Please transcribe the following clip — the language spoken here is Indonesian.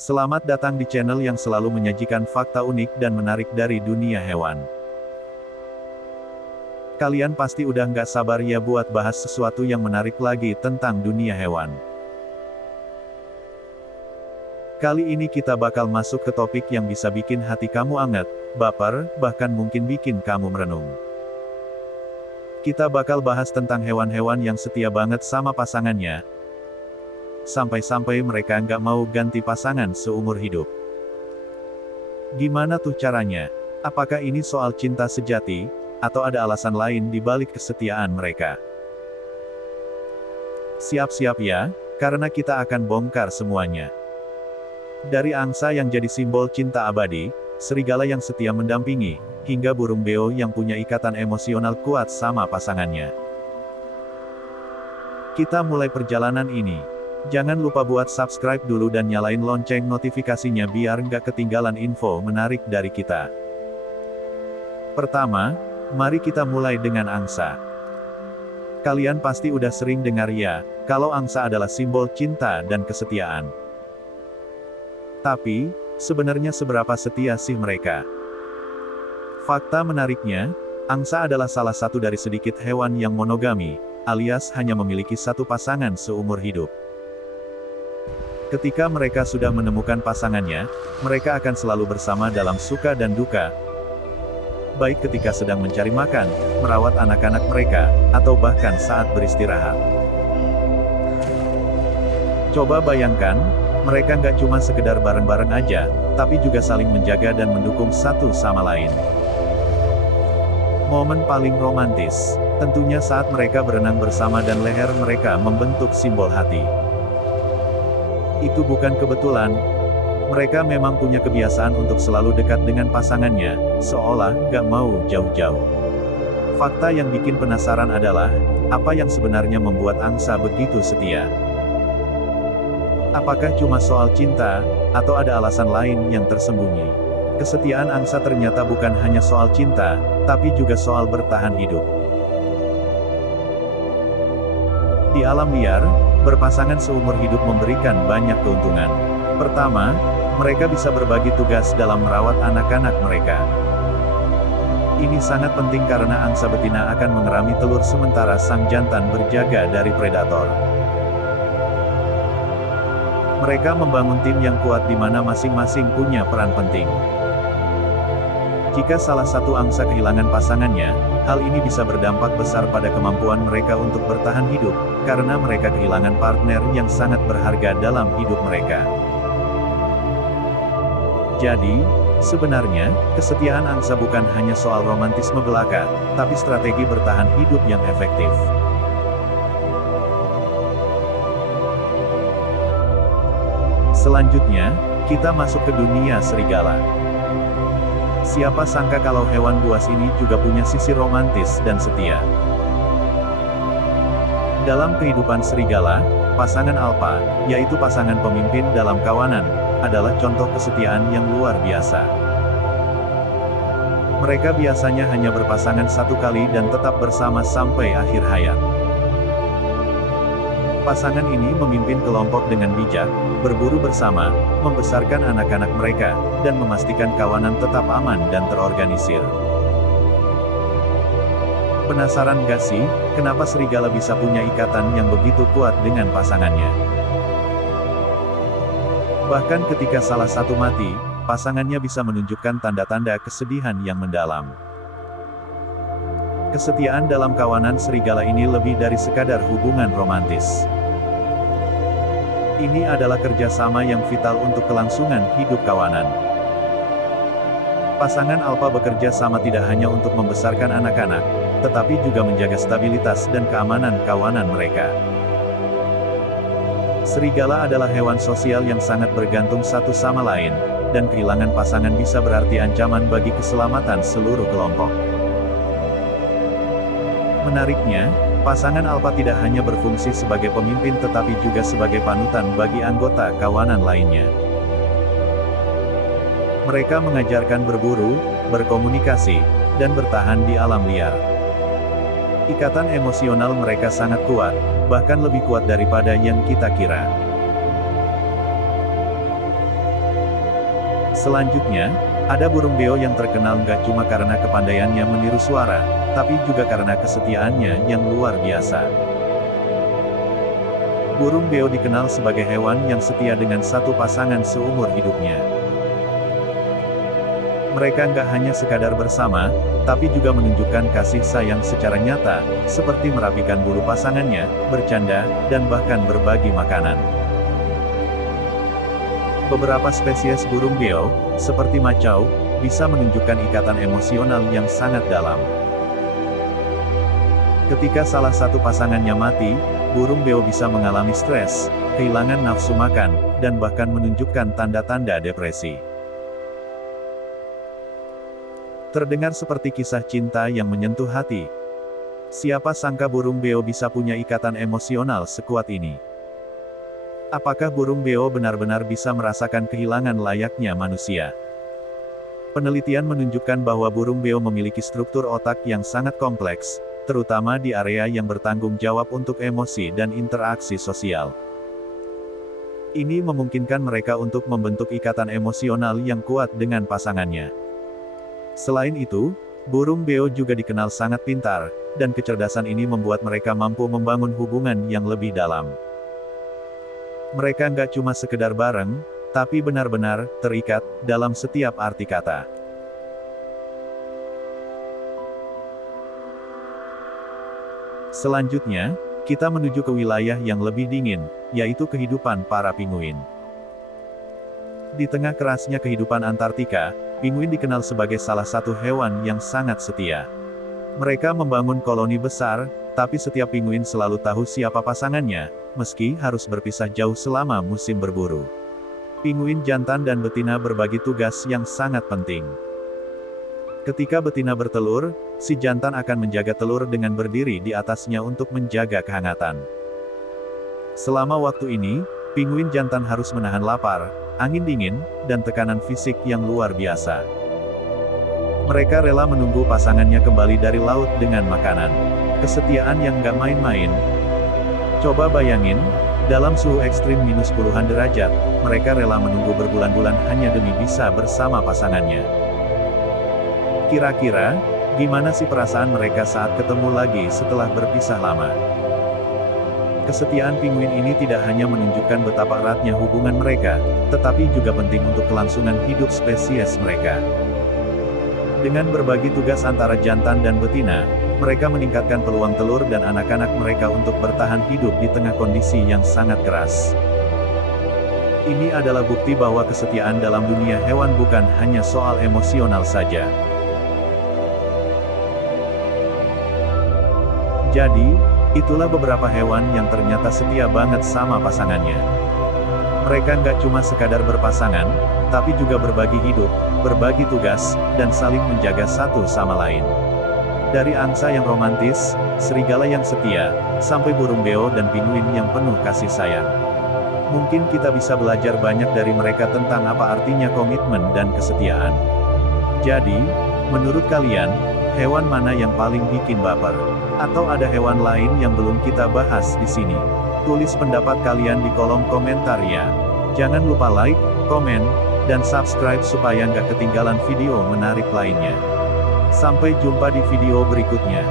Selamat datang di channel yang selalu menyajikan fakta unik dan menarik dari dunia hewan. Kalian pasti udah nggak sabar ya buat bahas sesuatu yang menarik lagi tentang dunia hewan. Kali ini kita bakal masuk ke topik yang bisa bikin hati kamu anget, baper, bahkan mungkin bikin kamu merenung. Kita bakal bahas tentang hewan-hewan yang setia banget sama pasangannya, sampai-sampai mereka nggak mau ganti pasangan seumur hidup. Gimana tuh caranya? Apakah ini soal cinta sejati, atau ada alasan lain di balik kesetiaan mereka? Siap-siap ya, karena kita akan bongkar semuanya. Dari angsa yang jadi simbol cinta abadi, serigala yang setia mendampingi, hingga burung beo yang punya ikatan emosional kuat sama pasangannya. Kita mulai perjalanan ini. Jangan lupa buat subscribe dulu dan nyalain lonceng notifikasinya biar nggak ketinggalan info menarik dari kita. Pertama, mari kita mulai dengan angsa. Kalian pasti udah sering dengar ya, kalau angsa adalah simbol cinta dan kesetiaan. Tapi, sebenarnya seberapa setia sih mereka? Fakta menariknya, angsa adalah salah satu dari sedikit hewan yang monogami, alias hanya memiliki satu pasangan seumur hidup. Ketika mereka sudah menemukan pasangannya, mereka akan selalu bersama dalam suka dan duka. Baik ketika sedang mencari makan, merawat anak-anak mereka, atau bahkan saat beristirahat. Coba bayangkan, mereka nggak cuma sekedar bareng-bareng aja, tapi juga saling menjaga dan mendukung satu sama lain. Momen paling romantis, tentunya saat mereka berenang bersama dan leher mereka membentuk simbol hati. Itu bukan kebetulan. Mereka memang punya kebiasaan untuk selalu dekat dengan pasangannya, seolah gak mau jauh-jauh. Fakta yang bikin penasaran adalah, apa yang sebenarnya membuat angsa begitu setia? Apakah cuma soal cinta, atau ada alasan lain yang tersembunyi? Kesetiaan angsa ternyata bukan hanya soal cinta, tapi juga soal bertahan hidup. Di alam liar, berpasangan seumur hidup memberikan banyak keuntungan. Pertama, mereka bisa berbagi tugas dalam merawat anak-anak mereka. Ini sangat penting karena angsa betina akan mengerami telur sementara sang jantan berjaga dari predator. Mereka membangun tim yang kuat di mana masing-masing punya peran penting. Jika salah satu angsa kehilangan pasangannya, hal ini bisa berdampak besar pada kemampuan mereka untuk bertahan hidup, karena mereka kehilangan partner yang sangat berharga dalam hidup mereka. Jadi, sebenarnya, kesetiaan angsa bukan hanya soal romantisme belaka, tapi strategi bertahan hidup yang efektif. Selanjutnya, kita masuk ke dunia serigala. Siapa sangka kalau hewan buas ini juga punya sisi romantis dan setia. Dalam kehidupan serigala, pasangan alfa, yaitu pasangan pemimpin dalam kawanan, adalah contoh kesetiaan yang luar biasa. Mereka biasanya hanya berpasangan satu kali dan tetap bersama sampai akhir hayat. Pasangan ini memimpin kelompok dengan bijak, berburu bersama, membesarkan anak-anak mereka, dan memastikan kawanan tetap aman dan terorganisir. Penasaran gak sih, kenapa serigala bisa punya ikatan yang begitu kuat dengan pasangannya? Bahkan ketika salah satu mati, pasangannya bisa menunjukkan tanda-tanda kesedihan yang mendalam. Kesetiaan dalam kawanan serigala ini lebih dari sekadar hubungan romantis. Ini adalah kerjasama yang vital untuk kelangsungan hidup kawanan. Pasangan alfa bekerja sama tidak hanya untuk membesarkan anak-anak, tetapi juga menjaga stabilitas dan keamanan kawanan mereka. Serigala adalah hewan sosial yang sangat bergantung satu sama lain, dan kehilangan pasangan bisa berarti ancaman bagi keselamatan seluruh kelompok. Menariknya, pasangan alfa tidak hanya berfungsi sebagai pemimpin tetapi juga sebagai panutan bagi anggota kawanan lainnya. Mereka mengajarkan berburu, berkomunikasi, dan bertahan di alam liar. Ikatan emosional mereka sangat kuat, bahkan lebih kuat daripada yang kita kira. Selanjutnya, ada burung beo yang terkenal nggak cuma karena kepandaiannya meniru suara, tapi juga karena kesetiaannya yang luar biasa. Burung beo dikenal sebagai hewan yang setia dengan satu pasangan seumur hidupnya. Mereka nggak hanya sekadar bersama, tapi juga menunjukkan kasih sayang secara nyata, seperti merapikan bulu pasangannya, bercanda, dan bahkan berbagi makanan. Beberapa spesies burung beo, seperti macau, bisa menunjukkan ikatan emosional yang sangat dalam. Ketika salah satu pasangannya mati, burung beo bisa mengalami stres, kehilangan nafsu makan, dan bahkan menunjukkan tanda-tanda depresi. Terdengar seperti kisah cinta yang menyentuh hati. Siapa sangka burung beo bisa punya ikatan emosional sekuat ini? Apakah burung beo benar-benar bisa merasakan kehilangan layaknya manusia? Penelitian menunjukkan bahwa burung beo memiliki struktur otak yang sangat kompleks, terutama di area yang bertanggung jawab untuk emosi dan interaksi sosial. Ini memungkinkan mereka untuk membentuk ikatan emosional yang kuat dengan pasangannya. Selain itu, burung beo juga dikenal sangat pintar, dan kecerdasan ini membuat mereka mampu membangun hubungan yang lebih dalam. Mereka nggak cuma sekedar bareng, tapi benar-benar terikat dalam setiap arti kata. Selanjutnya, kita menuju ke wilayah yang lebih dingin, yaitu kehidupan para pinguin. Di tengah kerasnya kehidupan Antartika, pinguin dikenal sebagai salah satu hewan yang sangat setia. Mereka membangun koloni besar, tapi setiap pinguin selalu tahu siapa pasangannya, meski harus berpisah jauh selama musim berburu. Pinguin jantan dan betina berbagi tugas yang sangat penting. Ketika betina bertelur, si jantan akan menjaga telur dengan berdiri di atasnya untuk menjaga kehangatan. Selama waktu ini, pinguin jantan harus menahan lapar, angin dingin, dan tekanan fisik yang luar biasa. Mereka rela menunggu pasangannya kembali dari laut dengan makanan. Kesetiaan yang gak main-main. Coba bayangin, dalam suhu ekstrim minus puluhan derajat, mereka rela menunggu berbulan-bulan hanya demi bisa bersama pasangannya. Kira-kira, gimana sih perasaan mereka saat ketemu lagi setelah berpisah lama? Kesetiaan pinguin ini tidak hanya menunjukkan betapa eratnya hubungan mereka, tetapi juga penting untuk kelangsungan hidup spesies mereka. Dengan berbagi tugas antara jantan dan betina, mereka meningkatkan peluang telur dan anak-anak mereka untuk bertahan hidup di tengah kondisi yang sangat keras. Ini adalah bukti bahwa kesetiaan dalam dunia hewan bukan hanya soal emosional saja. Jadi, itulah beberapa hewan yang ternyata setia banget sama pasangannya. Mereka nggak cuma sekadar berpasangan, tapi juga berbagi hidup, berbagi tugas, dan saling menjaga satu sama lain. Dari angsa yang romantis, serigala yang setia, sampai burung beo dan pinguin yang penuh kasih sayang. Mungkin kita bisa belajar banyak dari mereka tentang apa artinya komitmen dan kesetiaan. Jadi, menurut kalian, hewan mana yang paling bikin baper? Atau ada hewan lain yang belum kita bahas di sini? Tulis pendapat kalian di kolom komentar ya. Jangan lupa like, komen, dan subscribe supaya nggak ketinggalan video menarik lainnya. Sampai jumpa di video berikutnya.